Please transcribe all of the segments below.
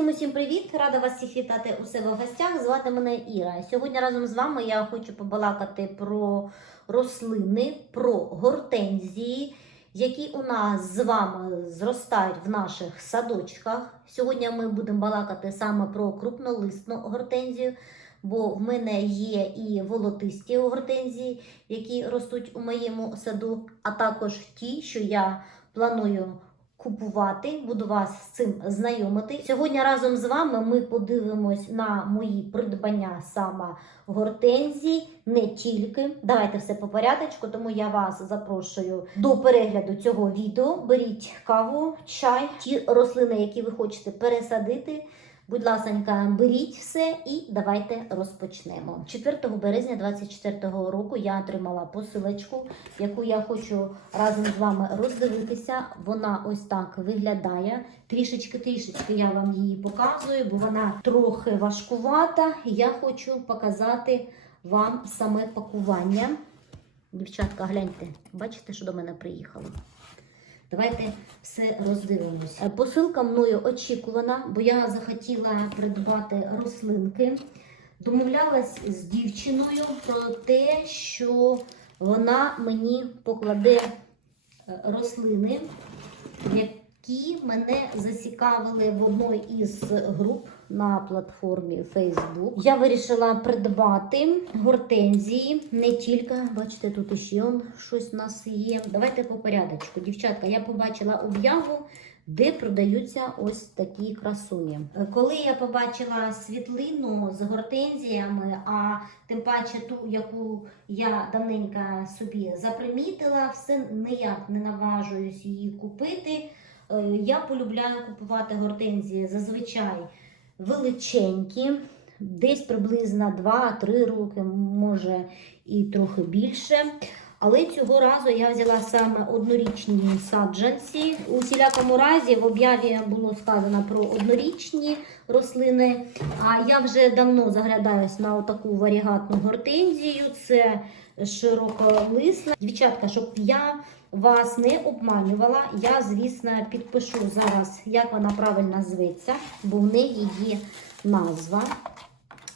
Друзі, усім привіт! Рада вас всіх вітати у себе в гостях. Звати мене Іра. Сьогодні разом з вами я хочу побалакати про рослини, про гортензії, які у нас з вами зростають в наших садочках. Сьогодні ми будемо балакати саме про крупнолисну гортензію, бо в мене є і волотисті гортензії, які ростуть у моєму саду, а також ті, що я планую купувати, буду вас з цим знайомити. Сьогодні разом з вами ми подивимось на мої придбання саме гортензій, не тільки. Давайте все по порядочку, тому я вас запрошую до перегляду цього відео. Беріть каву, чай, ті рослини, які ви хочете пересадити. Будь ласка, беріть все і давайте розпочнемо. 4 березня 2024 року я отримала посилочку, яку я хочу разом з вами роздивитися. Вона ось так виглядає. Трішечки-трішечки я вам її показую, бо вона трохи важкувата. Я хочу показати вам саме пакування. Дівчатка, гляньте, бачите, що до мене приїхало? Давайте все роздивимося. Посилка мною очікувана, бо я захотіла придбати рослинки. Домовлялась з дівчиною про те, що вона мені покладе е, рослини, які мене зацікавили в одній із груп на платформі Facebook. Я вирішила придбати гортензії, не тільки, бачите, тут іще он щось у нас є. Давайте по порядочку. Дівчатка, я побачила об'яву. Де продаються ось такі красуні. Коли я побачила світлину з гортензіями, а тим паче ту, яку я давненько собі запримітила, все ніяк не наважуюсь її купити. Е, Я полюбляю купувати гортензії зазвичай величенькі, десь приблизно 2-3 роки, може і трохи більше. Але цього разу я взяла саме однорічні саджанці. У всілякому разі в об'яві було сказано про однорічні рослини. А я вже давно заглядаюсь на таку варігатну гортензію. Це широколисна. Дівчатка, щоб я вас не обманювала, я, звісно, підпишу зараз, як вона правильно зветься, бо в неї є назва.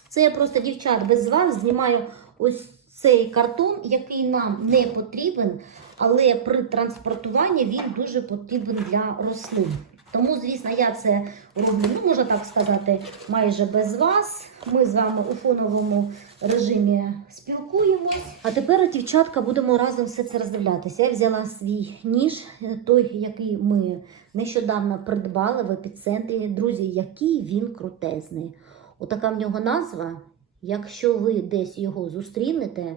Це я просто, дівчат, без вас знімаю ось цей картон, який нам не потрібен, але при транспортуванні він дуже потрібен для рослин. Тому, звісно, я це роблю, ну, можна так сказати, майже без вас. Ми з вами у фоновому режимі спілкуємось. А тепер, дівчатка, будемо разом все це роздивлятися. Я взяла свій ніж, той, який ми нещодавно придбали в епіцентрі. Друзі, який він крутезний. Отака в нього назва. Якщо ви десь його зустрінете,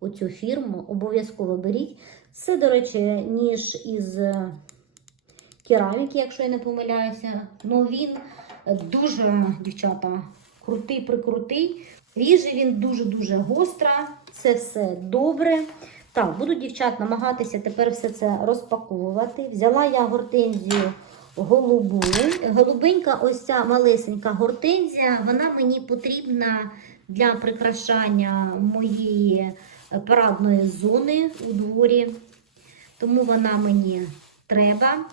оцю фірму, обов'язково беріть. Це, до речі, ніж із е, кераміки, якщо я не помиляюся. Ну він дуже, дівчата, крутий, прикрутий. Ріже він дуже-дуже гостро. Це все добре. Так, буду, дівчат, намагатися тепер все це розпаковувати. Взяла я гортензію голубу. Голубенька, ось ця малесенька гортензія, вона мені потрібна для прикрашання моєї парадної зони у дворі. Тому вона мені треба.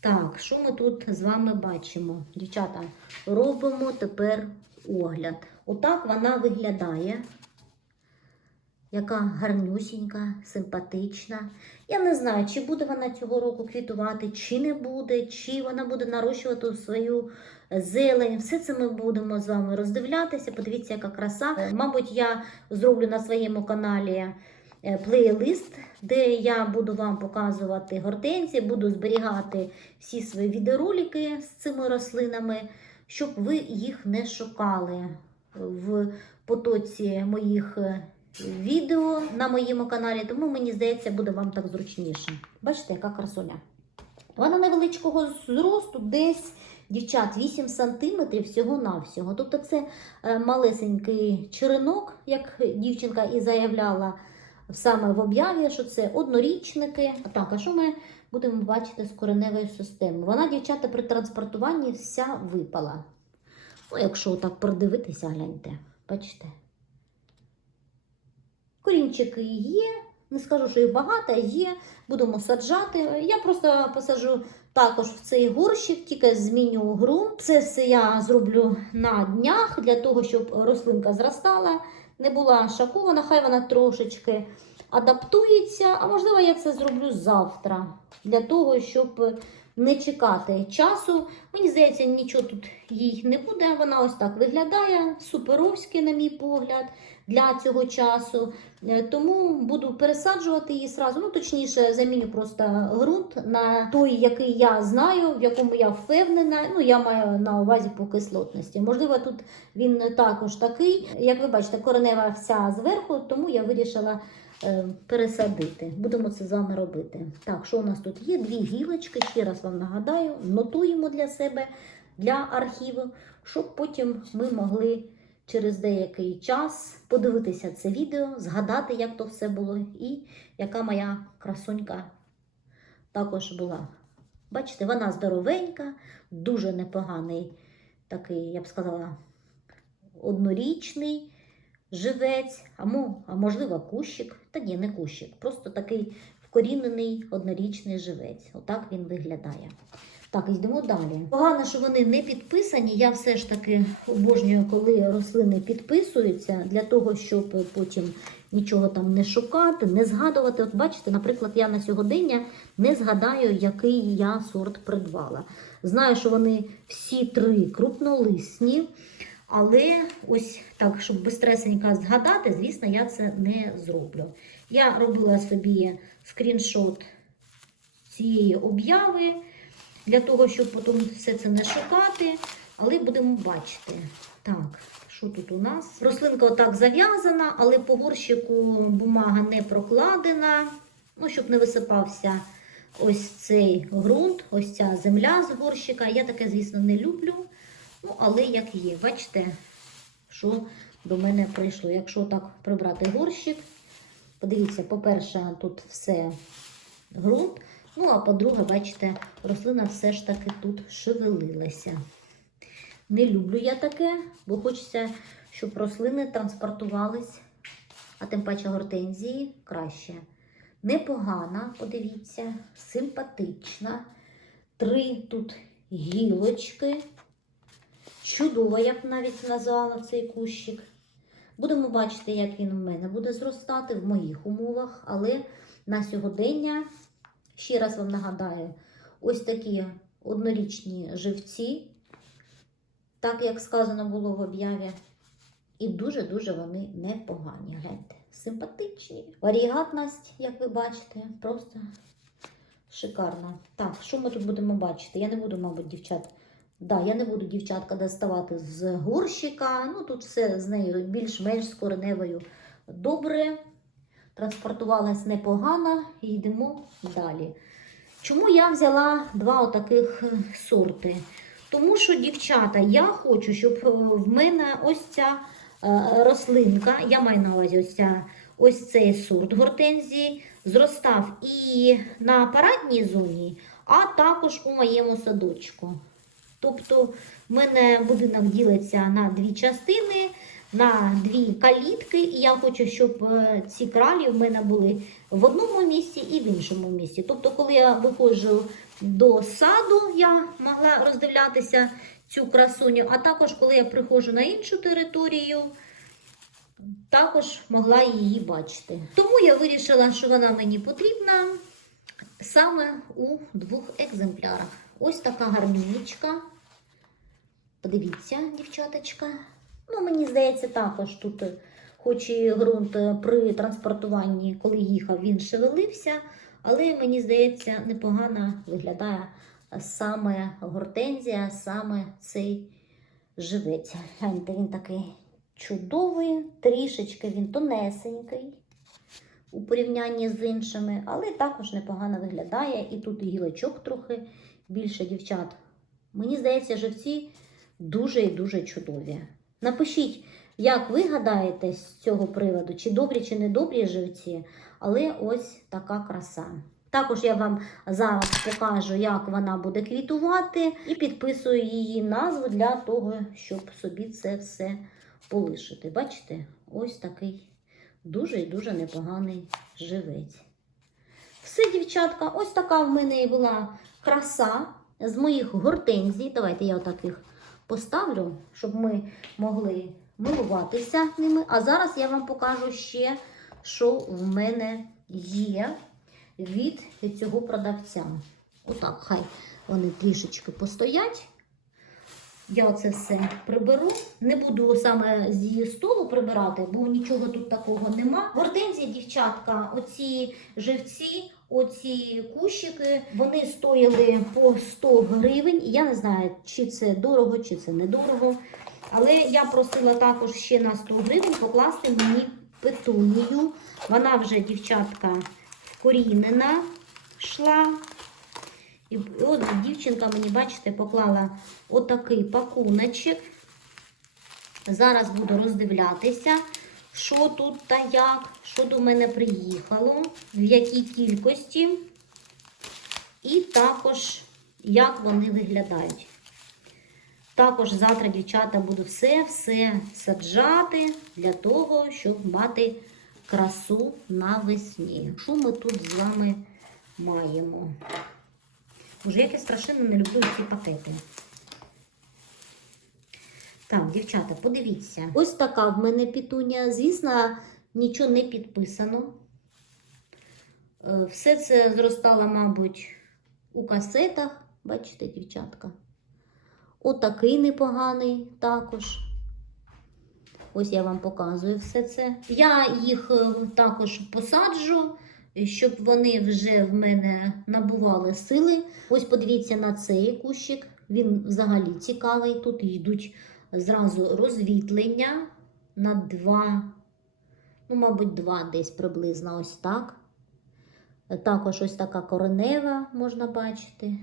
Так, що ми тут з вами бачимо? Дівчата, робимо тепер огляд. Отак вона виглядає. Яка гарнюсінька, симпатична. Я не знаю, чи буде вона цього року квітувати, чи не буде, чи вона буде нарощувати свою зелень. Все це ми будемо з вами роздивлятися. Подивіться, яка краса. Мабуть, я зроблю на своєму каналі е, плейлист, де я буду вам показувати гортензії, буду зберігати всі свої відеоролики з цими рослинами, щоб ви їх не шукали в потоці моїх. е, Відео на моєму каналі, тому мені здається, буде вам так зручніше. Бачите, яка красуня. Вона невеличкого зросту, десь, дівчат, 8 см всього-навсього. Тобто це е, малесенький черенок, як дівчинка і заявляла саме в об'яві, що це однорічники. А так, а що ми будемо бачити з кореневої системи? Вона, дівчата, при транспортуванні вся випала. Ну, якщо так продивитися, гляньте, бачите. Корінчики є, Не скажу, що їх багато, є. Будемо саджати. Я просто посаджу також в цей горщик, тільки зміню ґрунт. Це все я зроблю на днях для того, щоб рослинка зростала, не була шакована, хай вона трошечки адаптується. А можливо, я це зроблю завтра, для того, щоб не чекати часу. Мені здається, нічого тут їй не буде. Вона ось так виглядає, суперовськи, на мій погляд, для цього часу. Е, Тому буду пересаджувати її сразу. Ну, точніше, заміню просто ґрунт на той, який я знаю, в якому я впевнена. Ну, я маю на увазі по кислотності. Можливо, тут він також такий. Як ви бачите, коренева вся зверху, тому я вирішила пересадити. Будемо це з вами робити. Так, що у нас тут є? Дві гілочки, ще раз вам нагадаю, нотуємо для себе, для архіву, щоб потім ми могли через деякий час подивитися це відео, згадати, як то все було, і яка моя красунька також була. Бачите, вона здоровенька, дуже непоганий, такий, я б сказала, однорічний живець, а, мо, а можливо, кущик. Та ні, не кущик, просто такий вкорінений однорічний живець. Отак він виглядає. Так, йдемо далі. Погано, що вони не підписані. Я все ж таки обожнюю, коли рослини підписуються, для того, щоб потім нічого там не шукати, не згадувати. От бачите, наприклад, я на сьогодення не згадаю, який я сорт придбала. Знаю, що вони всі три крупнолисні. Але ось так, щоб безстресенько згадати, звісно, я це не зроблю. Я робила собі скріншот цієї обяви для того, щоб потім все це не шукати. Але будемо бачити. Так, що тут у нас? Рослинка отак зав'язана, але по горщику бумага не прокладена. Ну, щоб не висипався ось цей ґрунт, ось ця земля з горщика. Я таке, звісно, не люблю. Ну, але як є, бачите, що до мене прийшло. Якщо так прибрати горщик, подивіться, по-перше, тут все ґрунт. Ну, а по-друге, бачите, рослина все ж таки тут шевелилася. Не люблю я таке, бо хочеться, щоб рослини транспортувались, а тим паче гортензії краще. Непогана, подивіться, симпатична. Три тут гілочки. Чудово, я б навіть назвала цей кущик. Будемо бачити, як він у мене буде зростати в моїх умовах, але на сьогодення, ще раз вам нагадаю, ось такі однорічні живці, так як сказано було в об'яві. І дуже-дуже вони непогані. Гляньте, симпатичні. Варігатність, як ви бачите, просто шикарна. Так, що ми тут будемо бачити? Я не буду, мабуть, дівчат. Да, я не буду дівчатка доставати з горщика. Ну, тут все з нею більш-менш з кореневою добре. Транспортувалась непогано і йдемо далі. Чому я взяла два отаких е, сорти? Тому що, дівчата, я хочу, щоб е, в мене ось ця е, рослинка, я маю на увазі ось, ця, ось цей сорт гортензії, зростав і на парадній зоні, а також у моєму садочку. Тобто в мене будинок ділиться на дві частини, на дві калітки, і я хочу, щоб е, ці кралі в мене були в одному місці і в іншому місці. Тобто, коли я виходжу до саду, я могла роздивлятися цю красуню, а також, коли я приходжу на іншу територію, також могла її бачити. Тому я вирішила, що вона мені потрібна саме у двох екземплярах. Ось така гарнючка. Подивіться, дівчаточка. Ну, мені здається, також тут, е, хоч і ґрунт е, при транспортуванні, коли їхав, він шевелився, але мені здається, непогано виглядає саме гортензія, саме цей живець. Гляньте, він такий чудовий, трішечки він тонесенький у порівнянні з іншими, але також непогано виглядає. І тут гілочок трохи більше дівчат. Мені здається, живці дуже і дуже чудові. Напишіть, як ви гадаєте з цього приводу, чи добрі, чи не добрі живці, але ось така краса. Також я вам зараз покажу, як вона буде квітувати, і підписую її назву для того, щоб собі це все полишити. Бачите, ось такий дуже і дуже непоганий живець. Все, дівчатка, ось така в мене була краса з моїх гортензій. Давайте я отаких поставлю, щоб ми могли милуватися ними. А зараз я вам покажу ще, що в мене є від цього продавця. Отак, хай вони трішечки постоять. Я це все приберу. Не буду саме з її столу прибирати, бо нічого тут такого нема. Гортензії, дівчатка, оці живці, оці кущики, вони стоїли по 100 гривень. Я не знаю, чи це дорого, чи це недорого. Але я просила також ще на 100 гривень покласти мені петунію. Вона вже, дівчатка, вкорінена йшла. І от дівчинка мені, бачите, поклала отакий пакуночок. Зараз буду роздивлятися, що тут та як, що до мене приїхало, в якій кількості, і також, як вони виглядають. Також завтра, дівчата, буду все-все саджати для того, щоб мати красу навесні. Що ми тут з вами маємо? Боже, як я страшенно не люблю ці пакети. Так, дівчата, подивіться. Ось така в мене пітуня. Звісно, нічого не підписано. Е, Все це зростало, мабуть, у касетах. Бачите, дівчатка. Отакий непоганий також. Ось я вам показую все це. Я їх е, також посаджу, щоб вони вже в мене набували сили. Ось подивіться на цей кущик. Він взагалі цікавий. Тут йдуть зразу розвітлення на два, ну, мабуть, два десь приблизно ось так. Також ось така коренева можна бачити.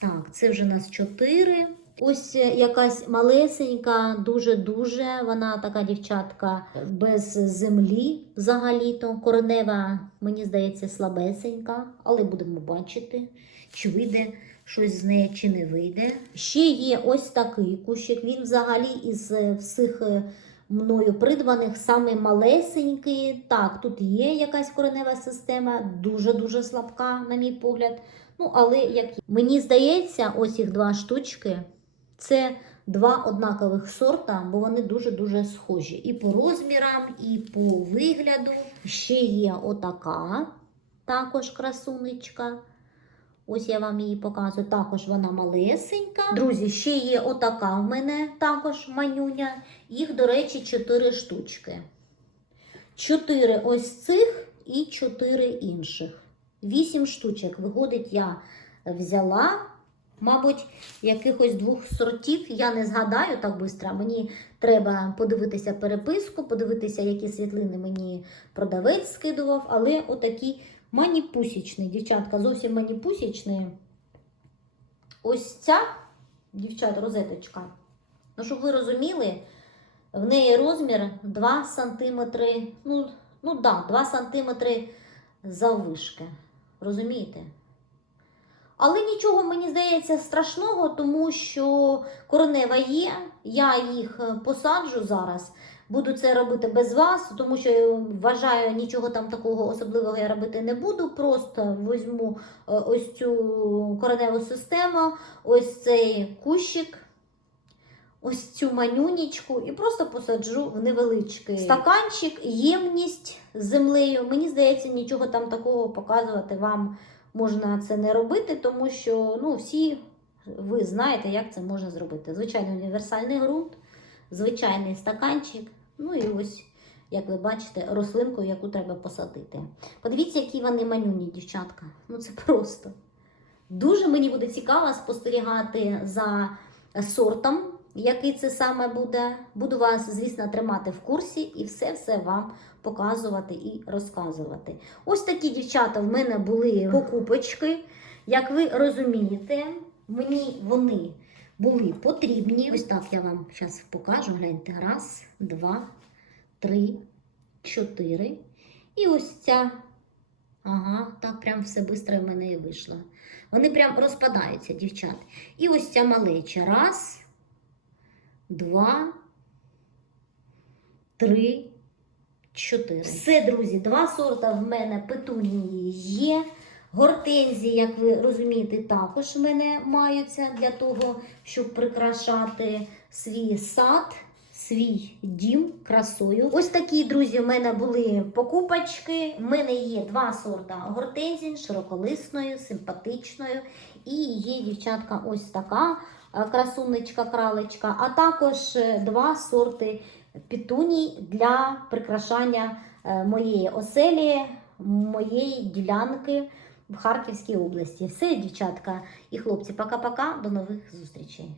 Так, це вже у нас 4. Ось якась малесенька, дуже-дуже. Вона така дівчатка без землі взагалі-то. Коренева, мені здається, слабесенька, але будемо бачити, чи вийде щось з неї, чи не вийде. Ще є ось такий кущик. Він взагалі із е, всіх е, мною придбаних самий малесенький. Так, тут є якась коренева система, дуже-дуже слабка, на мій погляд. Ну, але як мені здається, ось їх два штучки. Це два однакових сорта, бо вони дуже-дуже схожі. І по розмірам, і по вигляду. Ще є отака також красунечка. Ось я вам її показую. Також вона малесенька. Друзі, ще є отака в мене також манюня. Їх, до речі, 4 штучки. 4 ось цих і 4 інших. 8 штучок. Виходить, я взяла. Мабуть, якихось двох сортів я не згадаю так швидко. Мені треба подивитися переписку, подивитися, які світлини мені продавець скидував, але отакі маніпусічні, дівчатка, зовсім маніпусічні. Ось ця, дівчата, розеточка. Ну, щоб ви розуміли, в неї розмір 2 см, ну, ну да, 2 см заввишки. Розумієте? Але нічого, мені здається, страшного, тому що коренева є. Я їх посаджу зараз. Буду це робити без вас, тому що е, вважаю, нічого там такого особливого я робити не буду. Просто візьму е, ось цю кореневу систему, ось цей кущик, ось цю манюнічку і просто посаджу в невеличкий стаканчик, ємність з землею. Мені здається, нічого там такого показувати вам можна це не робити, тому що ну, всі ви знаєте, як це можна зробити. Звичайний універсальний ґрунт, звичайний стаканчик. Ну і ось, як ви бачите, рослинку, яку треба посадити. Подивіться, які вони манюні, дівчатка. Ну це просто. Дуже мені буде цікаво спостерігати за сортом, який це саме буде. Буду вас, звісно, тримати в курсі і все-все вам показувати і розказувати. Ось такі дівчата в мене були покупочки. Як ви розумієте, мені вони були потрібні. Ось так я вам зараз покажу. Гляньте. Раз, два, три, чотири. І ось ця. Ага, так прям все швидко в мене і вийшло. Вони прям розпадаються, дівчат. І ось ця малеча. Раз, два, три, 4. Все, друзі, два сорта в мене петунії є. Гортензії, як ви розумієте, також в мене маються для того, щоб прикрашати свій сад, свій дім красою. Ось такі, друзі, у мене були покупочки. У мене є два сорта гортензій, широколисною, симпатичною. І є дівчатка ось така е, красунечка, кралечка, а також е, два сорти петуній для прикрашання е, моєї оселі, моєї ділянки в Харківській області. Все, дівчатка і хлопці, пока-пока, до нових зустрічей.